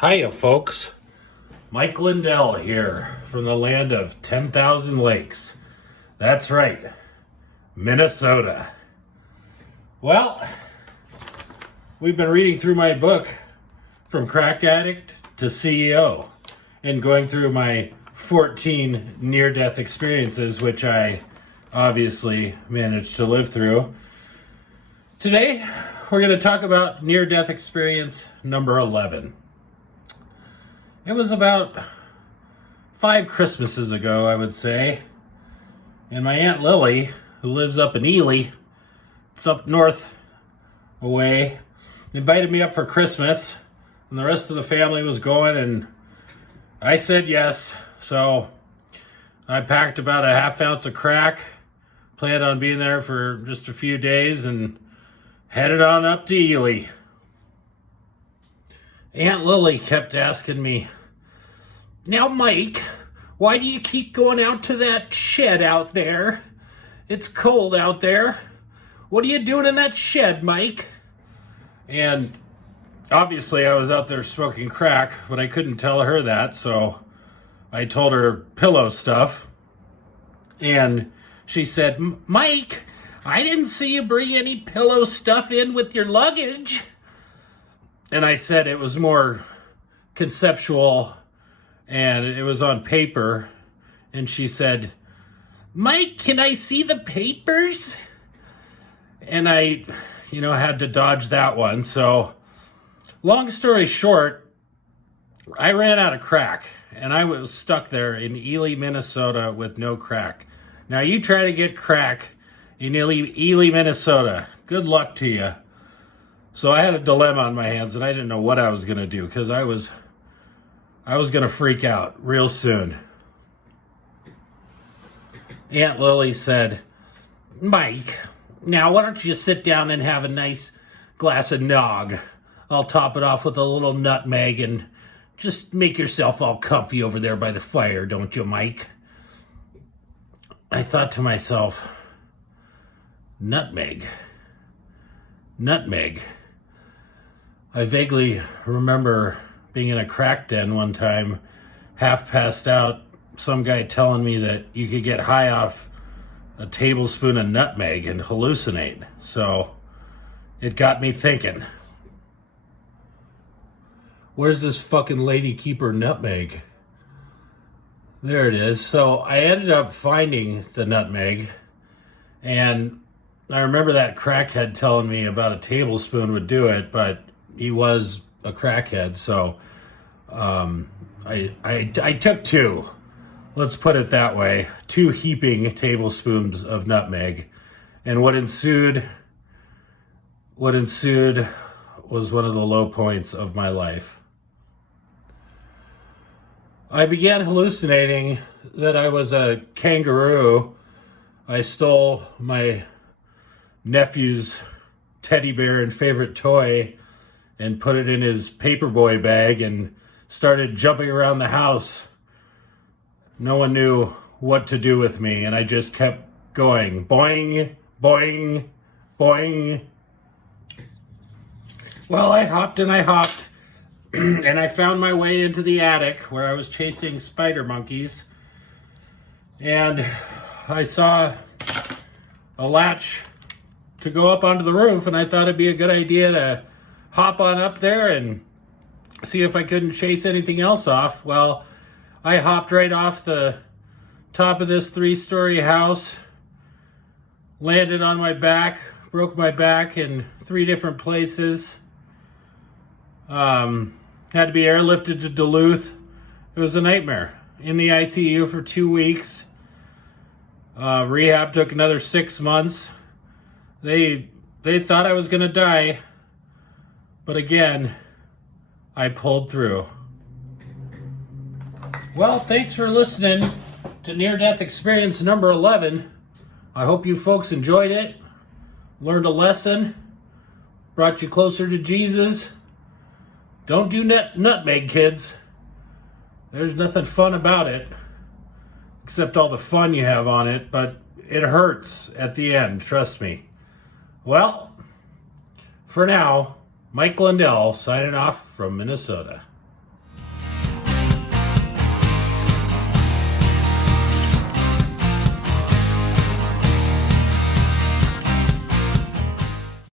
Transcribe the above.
Hiya, folks. Mike Lindell here from the land of 10,000 lakes. That's right, Minnesota. Well, we've been reading through my book, From Crack Addict to CEO, and going through my 14 near-death experiences, which I obviously managed to live through. Today, we're going to talk about near-death experience number 11. It was about 5 Christmases ago, I would say, and my Aunt Lily, who lives up in Ely, it's up north away, invited me up for Christmas, and the rest of the family was going, and I said yes. So I packed about a half ounce of crack, planned on being there for just a few days, and headed on up to Ely. Aunt Lily kept asking me, "Now, Mike, why do you keep going out to that shed out there? It's cold out there. What are you doing in that shed, Mike?" And obviously I was out there smoking crack, but I couldn't tell her that, so I told her pillow stuff. And she said, "Mike, I didn't see you bring any pillow stuff in with your luggage." And I said it was more conceptual and it was on paper. And she said, "Mike, can I see the papers?" And I, had to dodge that one. So long story short, I ran out of crack and I was stuck there in Ely, Minnesota with no crack. Now you try to get crack in Ely, Minnesota. Good luck to you. So I had a dilemma on my hands and I didn't know what I was going to do because I was going to freak out real soon. Aunt Lily said, "Mike, now why don't you sit down and have a nice glass of nog? I'll top it off with a little nutmeg and just make yourself all comfy over there by the fire, don't you, Mike?" I thought to myself, nutmeg. I vaguely remember being in a crack den one time, half passed out, some guy telling me that you could get high off a tablespoon of nutmeg and hallucinate. So it got me thinking, where's this fucking lady keep her nutmeg? There it is. So I ended up finding the nutmeg, and I remember that crackhead telling me about a tablespoon would do it, but he was a crackhead, so I took 2. Let's put it that way. 2 heaping tablespoons of nutmeg. And what ensued was one of the low points of my life. I began hallucinating that I was a kangaroo. I stole my nephew's teddy bear and favorite toy and put it in his paperboy bag and started jumping around the house. No one knew what to do with me, and I just kept going. Boing, boing, boing. Well, I hopped and and I found my way into the attic where I was chasing spider monkeys. And I saw a latch to go up onto the roof, and I thought it'd be a good idea to hop on up there and see if I couldn't chase anything else off. Well, I hopped right off the top of this 3-story house, landed on my back, broke my back in 3 different places. Had to be airlifted to Duluth. It was a nightmare. In the ICU for 2 weeks. Rehab took another 6 months. They thought I was going to die. But again, I pulled through. Well, thanks for listening to Near Death Experience number 11. I hope you folks enjoyed it, learned a lesson, brought you closer to Jesus. Don't do nutmeg, kids. There's nothing fun about it, except all the fun you have on it, but it hurts at the end, trust me. Well, for now, Mike Lindell signing off from Minnesota.